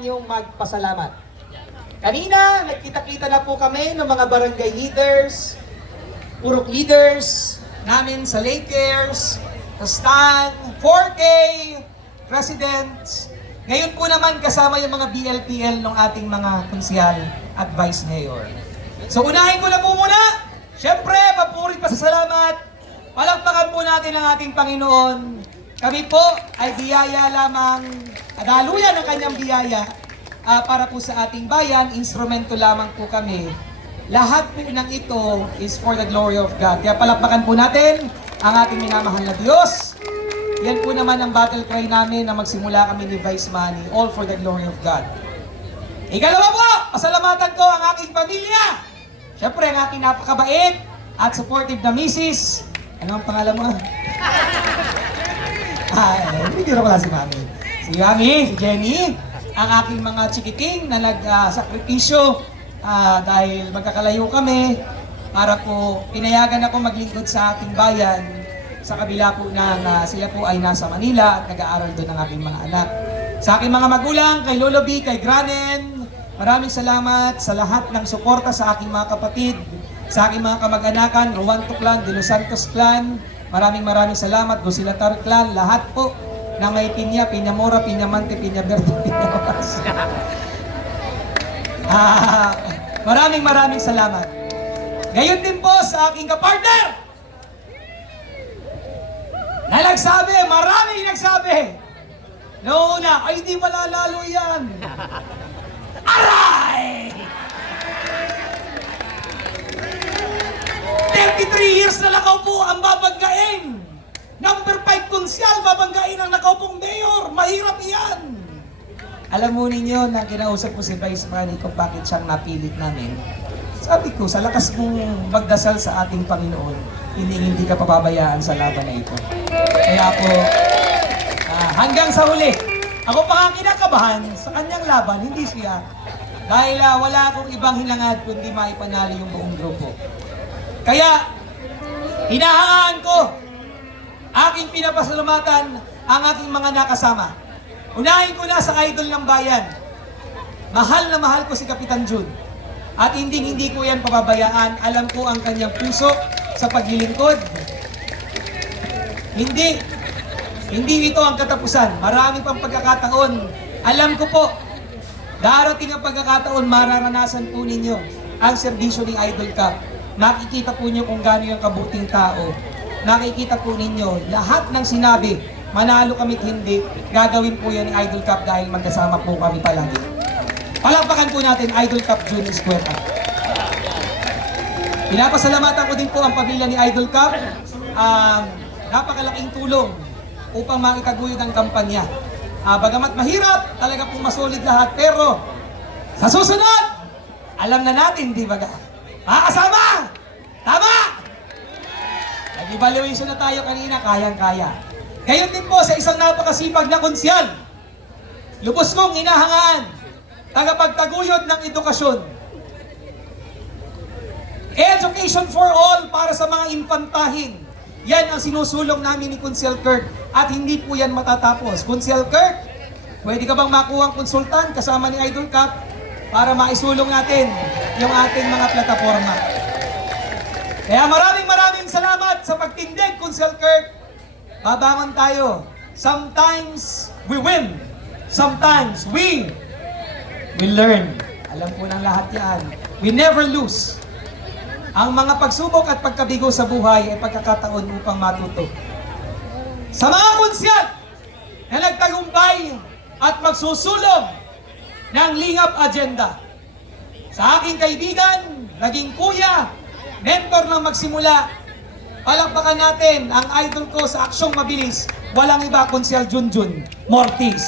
Yung magpasalamat. Kanina, nagkita-kita na po kami ng mga barangay leaders, purok leaders namin sa Lake Cares, sa Stan, 4K, residents. Ngayon po naman kasama yung mga BLPL ng ating mga konsyal at vice mayor. So unahin ko na po muna. Siyempre, mapurit pa sa salamat. Palakpakan po natin ang ating Panginoon. Kami po ay biyaya lamang, daluyan ng kanyang biyaya ah, para po sa ating bayan. Instrumento lamang po kami. Lahat po ng ito is for the glory of God. Kaya palakpakan po natin ang ating minamahal na Diyos. Yan po naman ang battle cry namin na magsimula kami ni Vice Manny, all for the glory of God. Ikalawa po, pasalamatan ko ang aking pamilya. Siyempre, ang aking napakabait at supportive na misis. Ano ang pangalan mo? Ay, hindi ko pala si Mami. Si Mami, si Jenny, ang aking mga chikiting na nag-sakripisyo ah, dahil magkakalayo kami para po pinayagan ako maglingkod sa ating bayan sa kabila po ng ah, sila po ay nasa Manila at nag-aaral doon ang aking mga anak. Sa aking mga magulang, kay Lolo B, kay Granen, maraming salamat sa lahat ng suporta sa aking mga kapatid, sa aking mga kamag-anakan, Ruanto Clan, De Santos Clan, maraming maraming salamat, Gosilatar Clan, lahat po na may pinya, pinyamora, pinyamante, pinyaberde, pinyamas. ah, maraming maraming salamat. Ngayon din po sa aking kapartner, na nagsabi, maraming nagsabi, noong una, ay di malalalo yan. 33 years na nakaupo ang babanggain. Number 5 konsyal, babanggain ang nakaupong mayor. Mahirap yan. Alam mo ninyo na kinausap ko si Vice Manny kung bakit siyang napilit namin. Sabi ko, sa lakas mong magdasal sa ating Panginoon, hindi hindi ka pababayaan sa laban na ito. Kaya po, ah, hanggang sa huli, ako pa nga kinakabahan sa kanyang laban, hindi siya. Dahil ah, wala akong ibang hinangad kundi maipanalo yung buong grupo. Kaya, hinahangaan ko aking pinapasalamatan ang aking mga nakasama. Unahin ko na sa idol ng bayan. Mahal na mahal ko si Kapitan Jun. At hindi hindi ko yan pababayaan. Alam ko ang kanyang puso sa paglilingkod. Hindi. Hindi ito ang katapusan. Marami pang pagkakataon. Alam ko po, darating ang pagkakataon, mararanasan po ninyo ang serbisyo ni Idol Cup. Nakikita po niyo kung gaano yung kabuting tao. Nakikita po ninyo lahat ng sinabi, manalo kami't hindi, gagawin po yan ni Idol Cup dahil magkasama po kami palagi. Palakpakan po natin Idol Cup June Escueta. Pinapasalamatan ko din po ang pamilya ni Idol Cup. Um, napakalaking tulong upang makitaguyod ang kampanya. Ah, bagamat mahirap, talaga pong masolid lahat. Pero sa susunod, alam na natin, di ba? Makakasama! Tama! Nag-evaluation na tayo kanina, kayang-kaya. Gayon din po sa isang napakasipag na konsyal. Lubos kong inahangaan, tagapagtaguyod ng edukasyon. Education for all para sa mga infantahin. Yan ang sinusulong namin ni Kunsel Kirk at hindi po yan matatapos. Kunsel Kirk, pwede ka bang makuha ang konsultan kasama ni Idol Cup para maisulong natin yung ating mga plataforma. Kaya maraming maraming salamat sa pagtindig, Kunsel Kirk. Babangon tayo. Sometimes we win. Sometimes we we learn. Alam po ng lahat yan. We never lose. Ang mga pagsubok at pagkabigo sa buhay ay pagkakataon upang matuto. Sa mga kunsyat na nagtagumpay at magsusulong ng Lingap Agenda. Sa aking kaibigan, naging kuya, mentor ng magsimula, palakpakan natin ang idol ko sa aksyong mabilis, walang iba konsyal Junjun Mortis.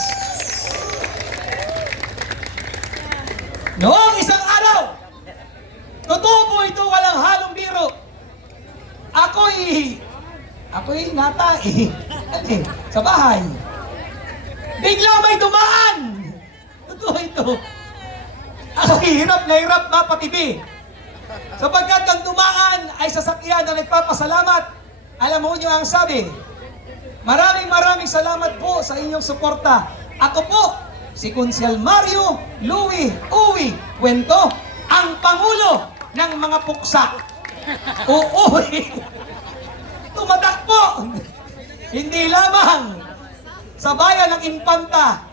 Noong isang araw, totoo po ito, walang halong biro. Ako'y, ako'y nata eh, ano eh, sa bahay. Bigla may dumaan. Totoo ito. Ako'y hirap na hirap mapatibi. Sapagkat ang dumaan ay sasakyan na nagpapasalamat. Alam mo niyo ang sabi, Maraming maraming salamat po sa inyong suporta. Ako po, si Konsyal Mario Louis Uwi Kwento, ang Pangulo ng mga puksa. Uuwi. Tumatakbo. Hindi lamang sa bayan ng Infanta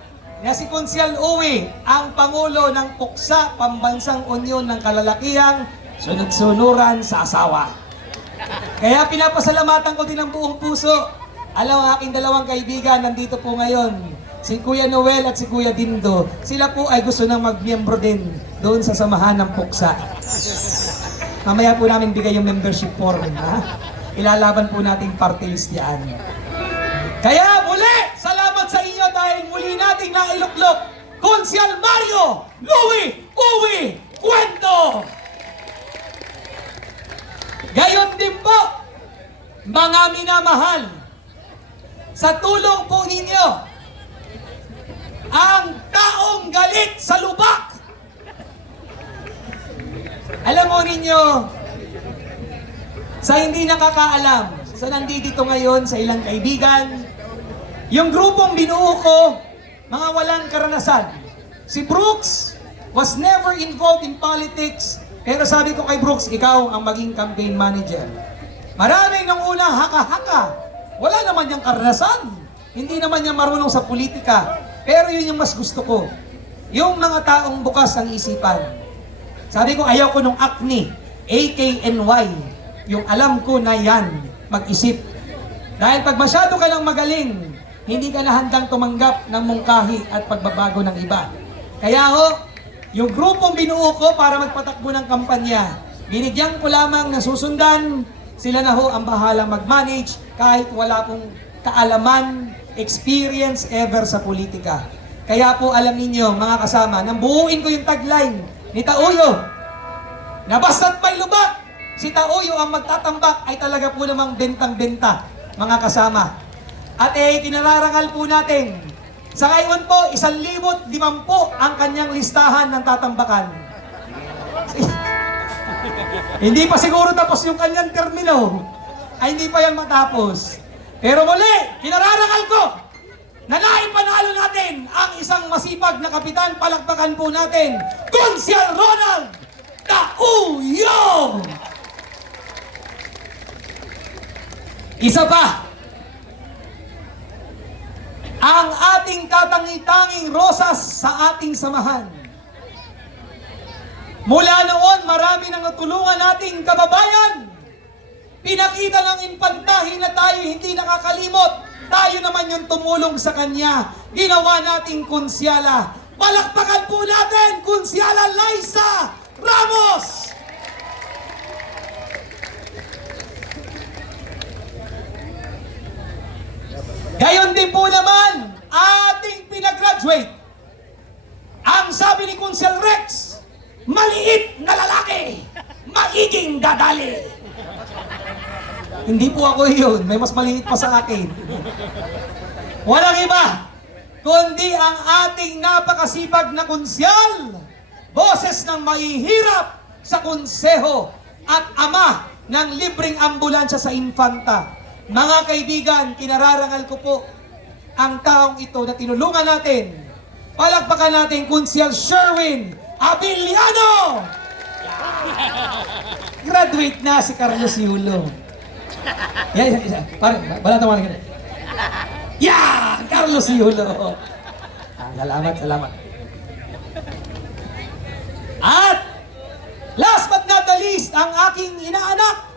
na si Konsyal Uwi, ang Pangulo ng Puksa, Pambansang Unyon ng Kalalakihang, sunod-sunuran sa asawa. Kaya pinapasalamatan ko din ang buong puso. Alam ang aking dalawang kaibigan, nandito po ngayon. Si Kuya Noel at si Kuya Dindo. Sila po ay gusto nang magmiyembro din doon sa samahan ng Puksa. Mamaya po namin bigay yung membership form, ha? Ilalaban po nating party list yan. Kaya muli, salamat sa inyo dahil muli nating nailuklok Konsyal Mario Louis Uwi Kwento! Gayon din po, mga minamahal, sa tulong po ninyo, ang taong galit sa lubak. Alam mo ninyo, sa hindi nakakaalam, sa nandito ngayon sa ilang kaibigan, yung grupong binuo ko, mga walang karanasan. Si Brooks was never involved in politics, pero sabi ko kay Brooks, ikaw ang maging campaign manager. Maraming nung una haka-haka. Wala naman niyang karanasan. Hindi naman niya marunong sa politika. Pero yun yung mas gusto ko. Yung mga taong bukas ang isipan. Sabi ko, ayaw ko nung acne, AKNY. Yung alam ko na yan, mag-isip. Dahil pag masyado ka lang magaling, hindi ka na handang tumanggap ng mungkahi at pagbabago ng iba. Kaya ho, yung grupong binuo ko para magpatakbo ng kampanya, binigyan ko lamang na susundan, sila na ho ang bahala mag-manage kahit wala pong kaalaman, experience ever sa politika. Kaya po alam ninyo mga kasama, nang buuin ko yung tagline ni Tauyo, na basta't may lubak, si Tauyo ang magtatambak ay talaga po namang bentang-benta, mga kasama. At eh, kinararangal po natin, sa ngayon po, isang libot limampu ang kanyang listahan ng tatambakan. hindi pa siguro tapos yung kanyang termino. Ay, hindi pa yan matapos. Pero muli, kinararangal ko, na naipanalo natin ang isang masipag na kapitan, palakpakan po natin, Consial Ronald Tauyo! Isa pa, ang ating katangi-tanging rosas sa ating samahan. Mula noon, marami nang natulungan nating kababayan. Pinakita ng impantahin na tayo hindi nakakalimot. Tayo naman yung tumulong sa kanya. Ginawa nating kunsyala. Palakpakan po natin, kunsyala Liza Ramos! Gayon din po naman, ating pinagraduate. Ang sabi ni Kunsel Rex, maliit na lalaki, maiging dadali. Hindi po ako yun, may mas maliit pa sa akin. Walang iba, kundi ang ating napakasipag na kunsyal, boses ng mahihirap sa konseho at ama ng libreng ambulansya sa infanta. Mga kaibigan, kinararangal ko po ang taong ito na tinulungan natin. Palakpakan natin Kunsyal Sherwin Abiliano! Graduate na si Carlos Yulo. Yan, yan, yan. Pare, balata mo na Yeah! Carlos Yulo. Ah, salamat, salamat. At last but not the least, ang aking inaanak,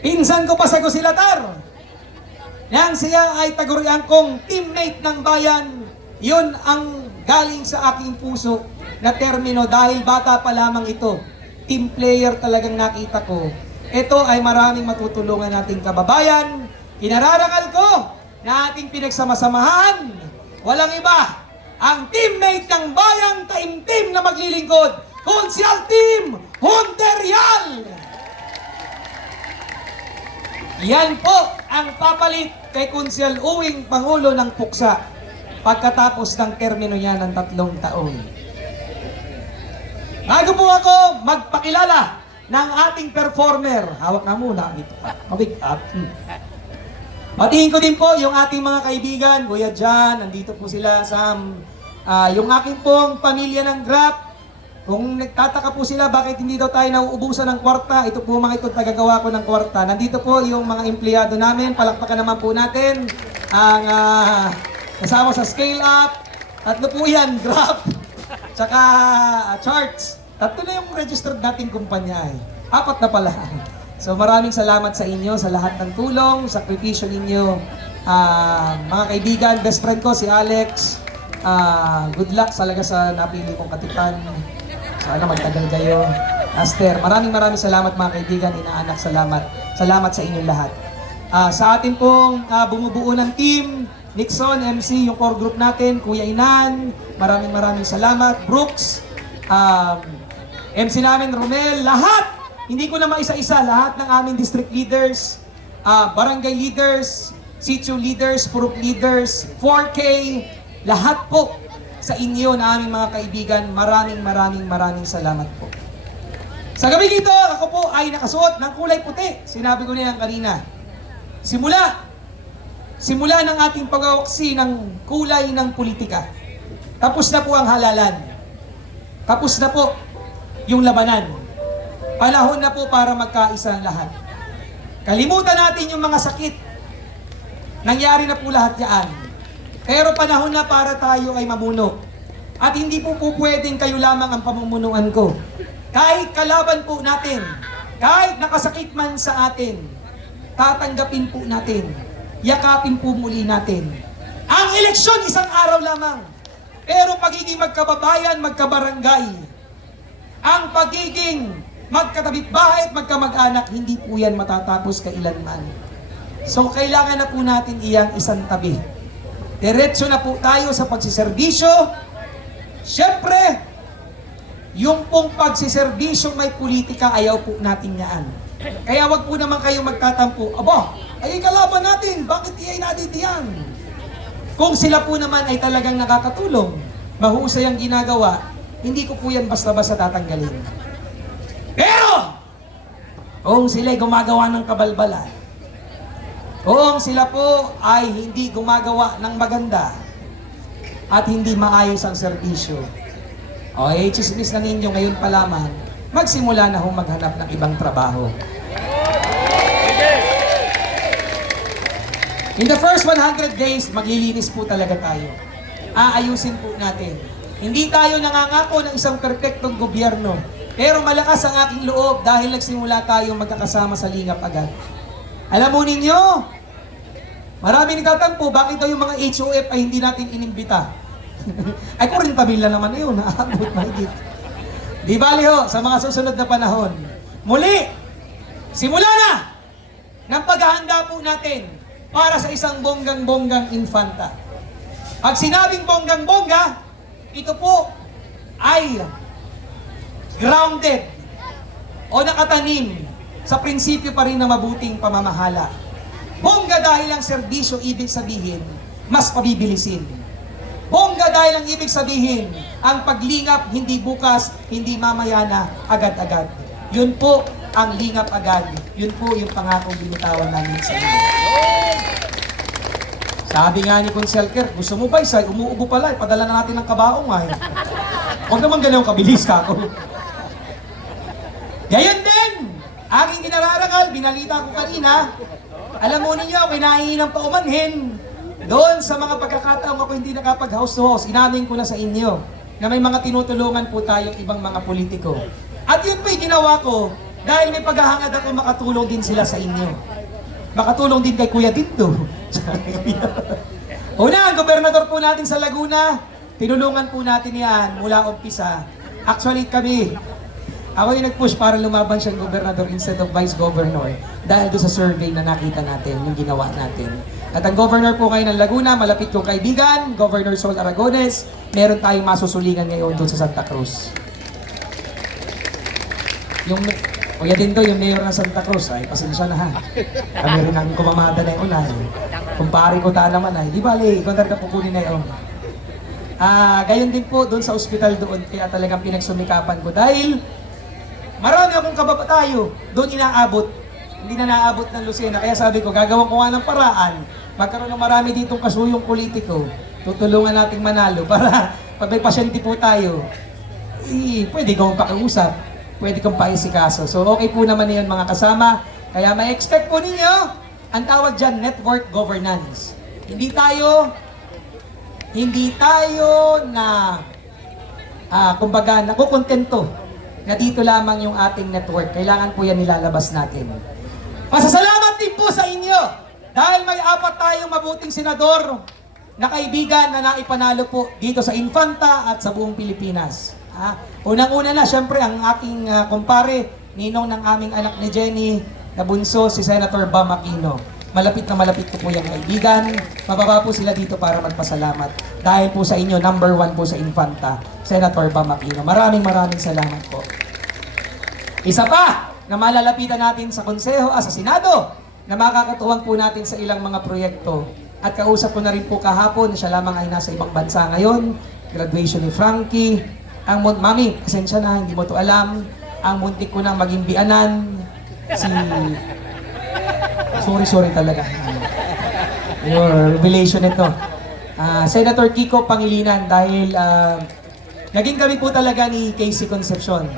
Pinsan ko pa sa Gusilatar. Yang siya ay tagurian kong teammate ng bayan. Yun ang galing sa aking puso na termino dahil bata pa lamang ito. Team player talagang nakita ko. Ito ay maraming matutulungan nating kababayan. Inararangal ko na ating pinagsama-samahan. Walang iba. Ang teammate ng bayang taimtim na maglilingkod. Konsyal Team Hunterial! Yan po ang papalit kay Kunsyal Uwing Pangulo ng Puksa pagkatapos ng termino niya ng tatlong taon. Bago po ako magpakilala ng ating performer, hawak na muna dito pa, mabig up. Hmm. Patingin ko din po yung ating mga kaibigan, Kuya Jan, nandito po sila, Sam. Ah, yung aking pong pamilya ng Grab, kung nagtataka po sila bakit hindi daw tayo nauubusan ng kwarta, ito po mga ito tagagawa ko ng kwarta. Nandito po yung mga empleyado namin, palakpakan naman po natin ang ah, kasama sa Scale Up. Tatlo po yan, Grab, tsaka ah, Charts. Tatlo na yung registered nating kumpanya eh. Apat na pala. So maraming salamat sa inyo sa lahat ng tulong, sakripisyo ninyo. Ah, mga kaibigan, best friend ko si Alex. Ah, good luck talaga sa napili kong katipan. Sana magtagal kayo. Aster, maraming maraming salamat mga kaibigan, inaanak, salamat. Salamat sa inyong lahat. Ah, sa atin pong ah, bumubuo ng team, Nixon, MC, yung core group natin, Kuya Inan, maraming maraming salamat. Brooks, um, MC namin, Romel, lahat! Hindi ko na maisa-isa, lahat ng aming district leaders, ah, barangay leaders, sitio leaders, purok leaders, 4K, lahat po sa inyo na aming mga kaibigan, maraming maraming maraming salamat po. Sa gabi dito, ako po ay nakasuot ng kulay puti. Sinabi ko na yan kanina. Simula, simula ng ating pagwawaksi ng kulay ng politika. Tapos na po ang halalan. Tapos na po yung labanan. Panahon na po para magkaisa ang lahat. Kalimutan natin yung mga sakit. Nangyari na po lahat yan. Pero panahon na para tayo ay mamuno. At hindi po po pwedeng kayo lamang ang pamumunuan ko. Kahit kalaban po natin, kahit nakasakit man sa atin, tatanggapin po natin, yakapin po muli natin. Ang eleksyon, isang araw lamang. Pero pagiging magkababayan, magkabarangay, ang pagiging magkatabit bahay at magkamag-anak, hindi po yan matatapos kailanman. So kailangan na po natin iyang isang tabi. Diretso na po tayo sa pagsiservisyo. Siyempre, yung pong pagsiservisyo may politika, ayaw po natin yaan. Kaya wag po naman kayo magtatampo, aba, ay kalaban natin, bakit iyay naditiyan? Kung sila po naman ay talagang nakakatulong, mahusay ang ginagawa, hindi ko po yan basta-basta tatanggalin. Pero, kung sila'y gumagawa ng kabalbalan, kung sila po ay hindi gumagawa ng maganda at hindi maayos ang serbisyo, o eh, chismis na ninyo ngayon pa lamang, magsimula na hong maghanap ng ibang trabaho. In the first 100 days, maglilinis po talaga tayo. Aayusin po natin. Hindi tayo nangangako ng isang perpektong gobyerno. Pero malakas ang aking loob dahil nagsimula tayong magkakasama sa lingap agad. Alam mo ninyo, marami nagtatampo, bakit daw yung mga HOF ay hindi natin inimbita? ay ko rin pamilya naman na yun, naabot mahigit. Di bali ho, sa mga susunod na panahon. Muli, simula na ng paghahanda po natin para sa isang bonggang-bonggang infanta. Pag sinabing bonggang-bongga, ito po ay grounded o nakatanim sa prinsipyo pa rin na mabuting pamamahala. Bongga dahil ang serbisyo ibig sabihin, mas pabibilisin. Bongga dahil ang ibig sabihin, ang paglingap hindi bukas, hindi mamaya na, agad-agad. Yun po ang lingap agad. Yun po yung pangakong binitawan namin sa inyo. Sabi nga ni Conselker, gusto mo ba isa? Umuubo pala, padala na natin ng kabaong ay. Huwag naman ganun kabilis ka ako. Gayon din, aking kinararangal, binalita ko kanina, alam mo ninyo, kinahingi ng paumanhin, doon sa mga pagkakataong ako hindi nakapag house to house, inamin ko na sa inyo na may mga tinutulungan po tayong ibang mga politiko. At yun po'y ginawa ko dahil may paghahangad ako makatulong din sila sa inyo. Makatulong din kay Kuya Dindo. Una, ang gobernador po natin sa Laguna, tinulungan po natin yan mula umpisa. Actually kami, ako yung nag-push para lumaban siyang gobernador instead of vice governor dahil doon sa survey na nakita natin, yung ginawa natin. At ang governor po ngayon ng Laguna, malapit kong kaibigan, Governor Sol Aragones, meron tayong masusulingan ngayon doon sa Santa Cruz. Yung, kuya din to, yung mayor ng Santa Cruz, ay pasensya na ha. Kami rin ang kumamada na yun ay. Kumpare ko ta naman ay, di bali, ikaw na pupunin na yun. Ah, gayon din po doon sa ospital doon, kaya talagang pinagsumikapan ko dahil marami akong kababatayo doon inaabot hindi na naabot ng Lucena. Kaya sabi ko, gagawin ko nga ng paraan. Magkaroon ng marami ditong kasuyong politiko. Tutulungan nating manalo para pag may pasyente po tayo, eh, pwede kang pakiusap. Pwede kang paisikaso. So okay po naman yan mga kasama. Kaya may expect po ninyo, ang tawag dyan, network governance. Hindi tayo, hindi tayo na, ah, kumbaga, nakukontento na dito lamang yung ating network. Kailangan po yan nilalabas natin. Pasasalamat din po sa inyo dahil may apat tayong mabuting senador na kaibigan na naipanalo po dito sa Infanta at sa buong Pilipinas. Ah, Unang-una na, syempre, ang aking ah, kumpare, ninong ng aming anak ni Jenny, na bunso, si Senator Bam Aquino. Malapit na malapit ko po yung kaibigan. Mababa po sila dito para magpasalamat. Dahil po sa inyo, number one po sa Infanta, Senator Bam Aquino. Maraming maraming salamat po. Isa pa na malalapitan natin sa Konseho, ah, sa Senado, na makakatuwang po natin sa ilang mga proyekto. At kausap ko na rin po kahapon siya lamang ay nasa ibang bansa ngayon. Graduation ni Frankie. Ang mun- Mami, pasensya na, hindi mo to alam. Ang muntik ko nang maging bianan. Si... Sorry, sorry talaga. Your revelation ito. Ah, Senator Kiko Pangilinan dahil ah, naging kami po talaga ni Casey Concepcion.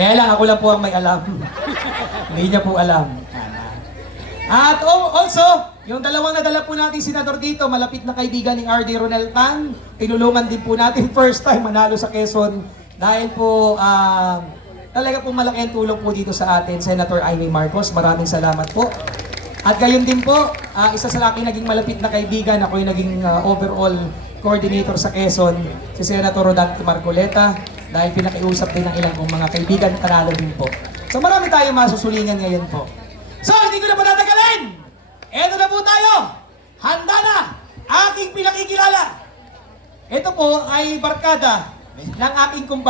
Kaya lang, ako lang po ang may alam. Hindi niya po alam. At also, yung dalawang nadala po natin senador dito, malapit na kaibigan ni RD Ronel Tan, tinulungan din po natin first time manalo sa Quezon dahil po ah, talaga po malaki ang tulong po dito sa atin, Senator Amy Marcos. Maraming salamat po. At gayon din po, ah, isa sa aking naging malapit na kaibigan, ako yung naging ah, overall coordinator sa Quezon, si Senator Rodante Marcoleta, dahil pinakiusap din ng ilang kong mga kaibigan, panalo din po. So marami tayong masusulingan ngayon po. So, hindi ko na patatagalin! Eto na po tayo! Handa na! Aking pinakikilala! Ito po ay barkada ng aking kumpanya.